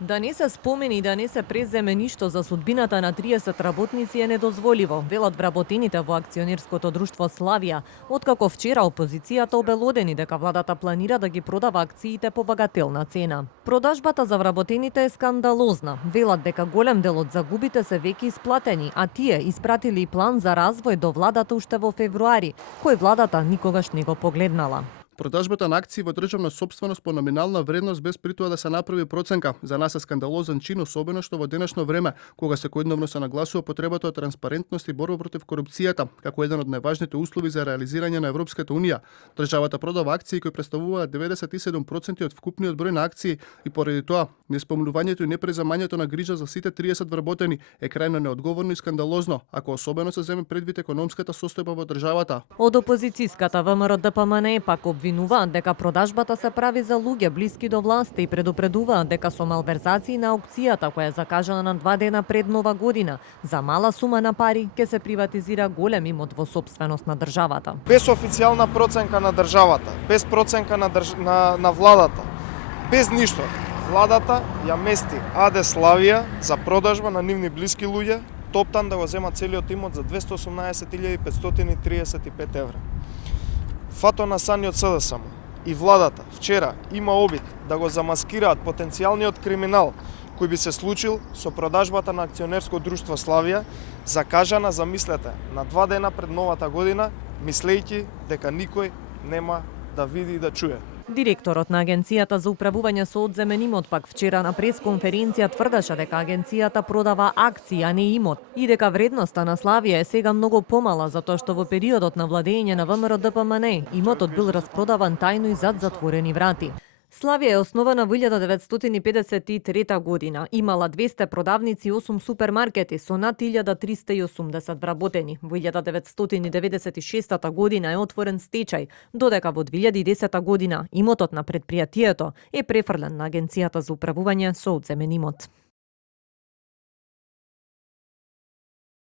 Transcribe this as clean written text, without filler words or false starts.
Да не се спомени и да не се преземе ништо за судбината на 30 работници е недозволиво, велат вработените во акционерското друштво Славија, откако вчера опозицијата обелодени дека владата планира да ги продава акциите по багателна цена. Продажбата за вработените е скандалозна. Велат дека голем дел од загубите се веќе исплатени, а тие испратили и план за развој до владата уште во февруари, кој владата никогаш не го погледнала. Продажбата на акции во државна сопственост по номинална вредност без при тоа да се направи проценка за нас е скандалозен чин, особено што во денешно време, кога секојдневно се нагласува потребата од транспарентност и борба против корупцијата, како еден од најважните услови за реализирање на Европската унија. Државата продава акции кои представуваат 97% од вкупниот број на акции и поради тоа неспомнувањето и непреземањето на грижа за сите 30 вработени е крајно неодговорно и скандалозно, ако особено се земе предвид економската состојба во државата. Од опозицијската ВМРО-ДПМНЕ пак обвинуваат дека продажбата се прави за луѓе блиски до власта и предупредуваат дека со малверзации на аукцијата која е закажана на 2 дена пред Нова година, за мала сума на пари ќе се приватизира голем имот во сопственост на државата. Без официјална проценка на државата, без проценка на владата, без ништо. Владата ја мести АД Славија за продажба на нивни блиски луѓе, топтан да го земат целиот имот за 218.535 евра. Фато на Сани од СДСМ и владата вчера има обид да го замаскираат потенцијалниот криминал кој би се случил со продажбата на акционерско друштво Славија, закажана, замислете, на 2 дена пред новата година, мислејќи дека никој нема да види и да чуе. Директорот на Агенцијата за управување со одземен имот пак вчера на пресконференција тврдеше дека агенцијата продава акции, а не имот, и дека вредноста на Славија е сега многу помала затоа што во периодот на владење на ВМРО-ДПМНЕ имотот бил распродаван тајно и зад затворени врати. Славија е основана во 1953 година. Имала 200 продавници и 8 супермаркети со над 1380 вработени. Во 1996 година е отворен стечај, додека во 2010 година имотот на предпријатието е префрлен на Агенцијата за управување со одземен имот.